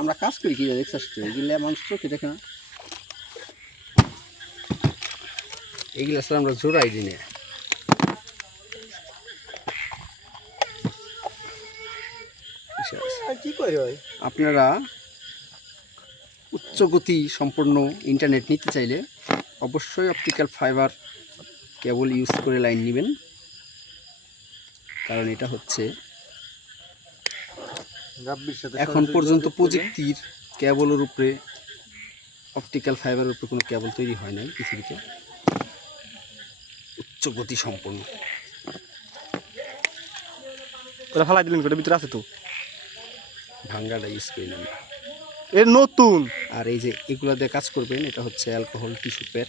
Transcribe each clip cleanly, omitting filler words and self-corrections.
আমরা কাজ করি কি দেখছিস তো এগুলো মানুষ চোখে দেখে না এগুলো স্যার আমরা জোড়াই দিই না কি করে ভাই আপনারা উচ্চ গতি সম্পন্ন ইন্টারনেট নিতে চাইলে অবশ্যই অপটিক্যাল ফাইবার কেবল ইউজ করে লাইন নেবেন কারণ এটা হচ্ছে এখন পর্যন্ত প্রযুক্তির কেবলের উপরে অপটিক্যাল ফাইবারের উপরে কোনো কেবল তৈরি হয় নাই পৃথিবীতে উচ্চ গতি সম্পন্ন করে ফালাই দিলেন করে ভিতরে আছে তো ভাঙ্গাটা ইউজ করি না এর নতুন আর এই যে এগুলো দিয়ে কাজ করবেন এটা হচ্ছে অ্যালকোহল টিস্যু প্যাড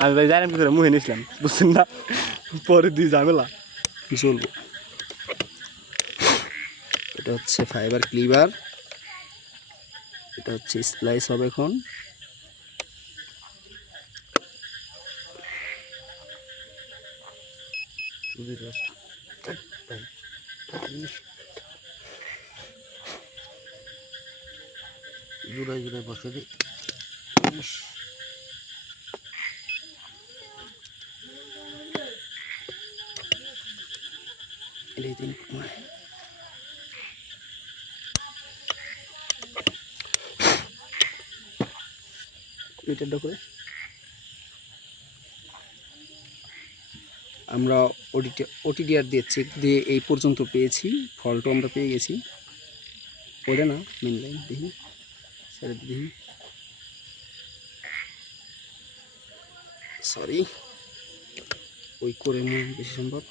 আমি ভাই জানেন কি করে মুহে নিয়েছিলাম বুঝছেন না পরে দিয়ে ঝামেলা জ্বলবো এটা হচ্ছে ফাইবার ক্লিভার এটা হচ্ছে স্প্লাইস হবে এখন জোড়ায় জোড়ায় বসে দিই মিটারটা করে আমরা ওটিডিআর দিয়ে চেক দিয়ে এই পর্যন্ত পেয়েছি ফল্টও আমরা পেয়ে গেছি ওটা না মেন লাইন দেখি স্যার দেখি সরি ওই করে নিয়ে বেশি সম্ভব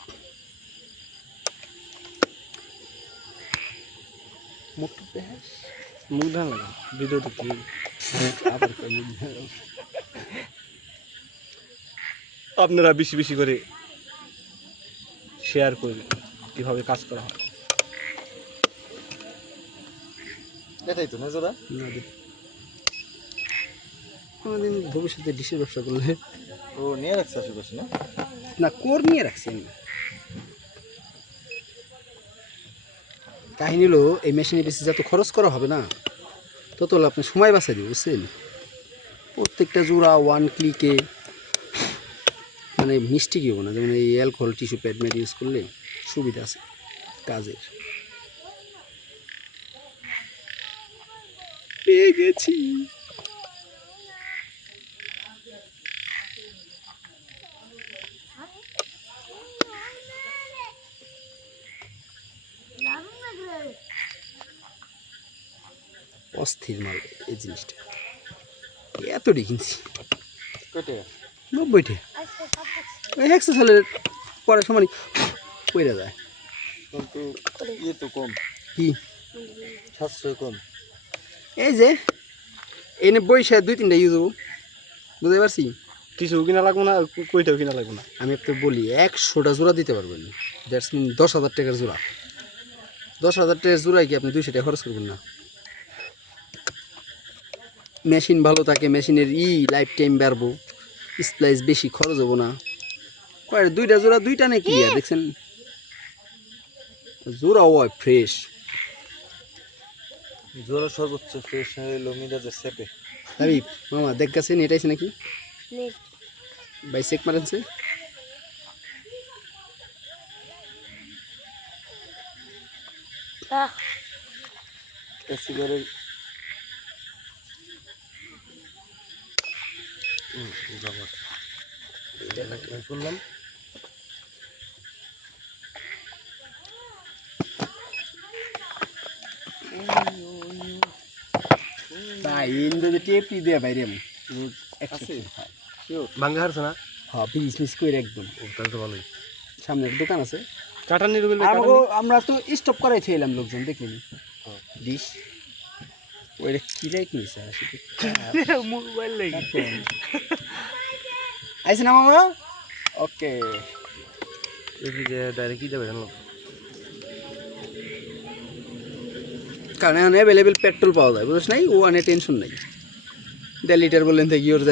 মুখটা দেখাস মুখ ধান লাগা ভিডিও দেখি আবার আপনারা বেশি বেশি করে শেয়ার করবেন কীভাবে কাজ করা হয় এটাই তো না জোড়া কোনোদিন ভবিষ্যতে ডিশের ব্যবসা করলে ও নিয়ে রাখছে আশেপাশে না না কোর নিয়ে রাখছি আমি কাহিনী হলো এই মেশিনে বেশি যত খরচ করা হবে না তত হলো আপনি সময় বাঁচাই দেবে বুঝছেন প্রত্যেকটা জোড়া ওয়ান ক্লিকে মানে মিষ্টি কি হবে না যেমন এই alcohol tissue pad mad use করলে সুবিধা আছে কাজের পেয়ে গেছি অস্থির মাল এই জিনিসটা এতটি কিনছি 90 টাকা ওই 100 সালের পরে সময় পড়ে যায় কিন্তু ইয়ে তো কম কি 700 কম এই যে এনে বইসা 2-3টা ইউজ হবো বুঝতে পারছি কিছু কিনা লাগবো না কইটাও কিনা লাগবো না আমি আপনাকে বলি 100টা জোড়া দিতে পারবেন দ্যাটস মিন 10,000 টাকার জোড়া 10,000 টাকার জোড়ায় কি আপনি 200 টাকা খরচ করবেন না মেশিন ভালো থাকে মেশিনের লাইফ টাইম বাড়বো স্প্লাইস বেশি খরচ হবো না কয় 2টা জোড়া 2টা নাকি আর দেখছেন জোড়া হয় ফ্রেশ জোড়া সর্বোচ্চ ফ্রেশ হলো মিরাজের সেপে হাবিব মামা দেখ গেছে নেট আইছে নাকি ভাই চেক মারেনছে এসিগারের করলাম ভাই ইন্দে টেপি দে ভাই রে আছে ভাঙ্গা হারছে না হ্যাঁ বিজনেস করে একদম ও তাহলে তো ভালোই সামনে একটা দোকান আছে কাটানি আমরা তো স্টপ করাই ছিলাম লোকজন দেখলেন ডিশ ওইটা কি লাইট নিয়েছে মোবাইল লাগি আইছে না মামা ওকে এদিকে ডাইরেক্ট কি যাবে জানো কারণ এখন অ্যাভেলেবেল পেট্রোল পাওয়া যায় বুঝছ নাই ও আনে টেনশন নাই 1.5 লিটার বললেন থেকে ওর